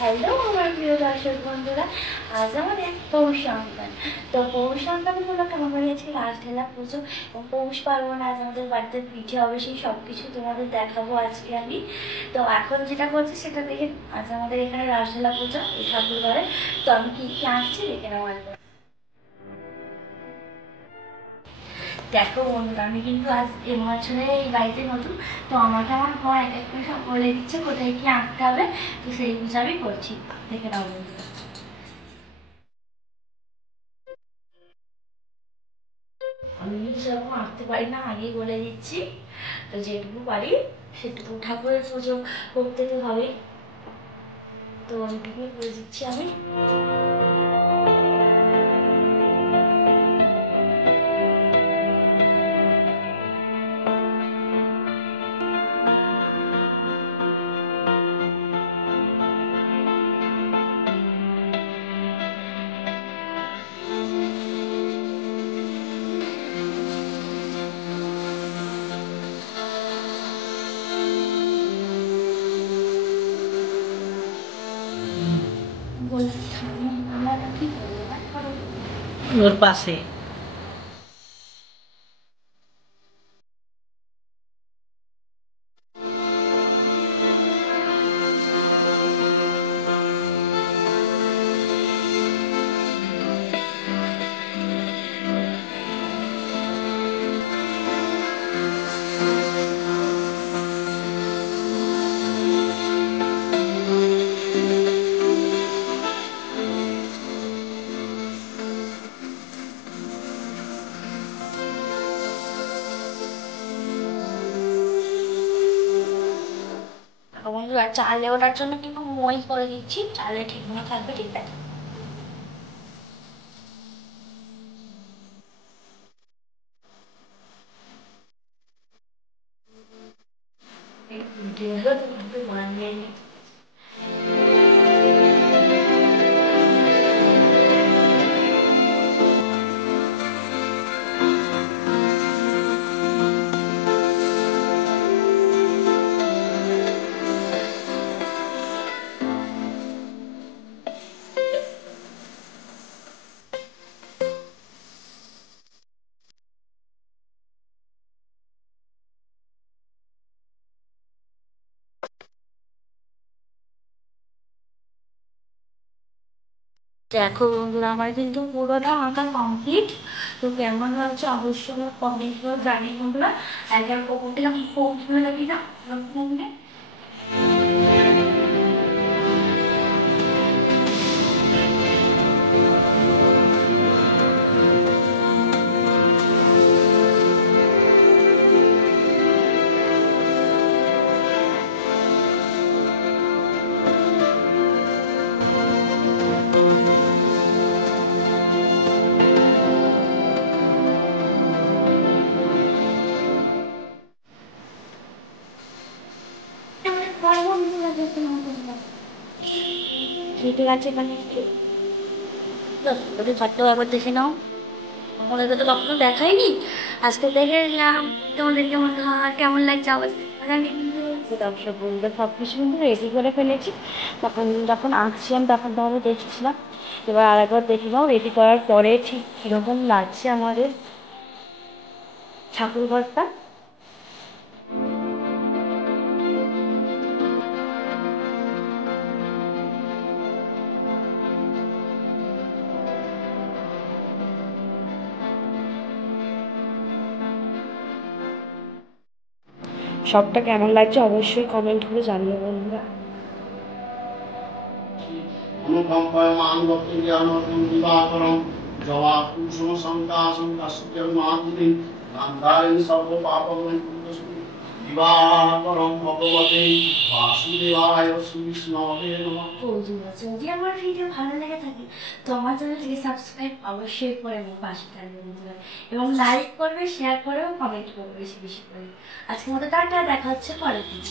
Hello আমার প্রিয় দর্শক বন্ধুরা, আজ আমাদের পৌষ সংক্রান্তি। তো পৌষ সংক্রান্তি উপলক্ষে আমাদের আজকে রাসঢেলা পুজো এবং পৌষ পার্বণ। আজ আমাদের বাড়িতে পিঠে হবে, সেই সব কিছু তোমাদের দেখাবো আজকে আমি। তো এখন যেটা করছি সেটা দেখে, আজ আমাদের এখানে রাসঢেলা পুজো এই ঠাকুর ঘরে। তো আমি কি কি আঁকছি দেখে নেওয়া। দেখো বন্ধুরা, আমি কিন্তু আজ এই বছরে এই বাড়িতে নতুন। তো আমাকে আমার বর এক এক করে সব বলে দিচ্ছে কোথায় কি আঁকতে হবে। তো সেই বুঝে আমি করছি, দেখে নাও বন্ধুরা। আমি সেরকম আঁকতে পারি না, আগেই বলে দিচ্ছি। তো যেটুকু পারি সেটুকু ঠাকুরের পুজো করতে তো হবে। তো ওইটুকুই করে দিচ্ছি আমি। ওর পাশে বন্ধুরা, চালে ওঠার জন্য কিন্তু মই করে দিচ্ছি, চালে ঠিক মতো থাকবে, ঠিক আছে। দেখো বন্ধুরা, আমার কিন্তু পুরোটা আঁকা কমপ্লিট। তো কেমন হচ্ছে অবশ্যই কমেন্ট করে জানিয়ে বন্ধুরা। একবার কোকুনটা আমি ফোন করে রাখি না ফোনে। ঠিক আছে, এখানে ঘরটাও একবার দেখে নাও। আমাদেরকে তো কখনো দেখাইনি, আজকে দেখে এলাম। তোমাদের কেমন হয়, কেমন লাগছে আবার দর্শক বন্ধুদের সব কিছু কিন্তু রেডি করে ফেলেছি। তখন যখন আঁকছি আমি তখন তোমাদের দেখছিলাম। এবার আরেকবার দেখে নাও রেডি করার পরে ঠিক কীরকম লাগছে আমাদের ঠাকুর ঘরটা। সবটা কেমন লাগছে অবশ্যই কমেন্ট করে জানিয়ে বন্ধুরা। অনুকম্পায়মান ভক্তজ্ঞানর্ঘম দিবাকরম জবাকুসুম শঙ্কাশং কাশ্যপমাতুতি গান্ধারিং সর্বপাপবিনাশাং দিবাকরম ভগবতে বাসুদেবায় শ্রীকৃষ্ণে নমঃ। বন্ধুরা, যদি আমার ভিডিও ভালো লেগে থাকে তো আমার চ্যানেলটিকে সাবস্ক্রাইব অবশ্যই করে এবং পাশে থাকবে বন্ধুরা। এবং লাইক করবে, শেয়ার করবে এবং কমেন্ট করবে বেশি বেশি করে। আজকের মতো টাটা, দেখা হচ্ছে পরের দিন।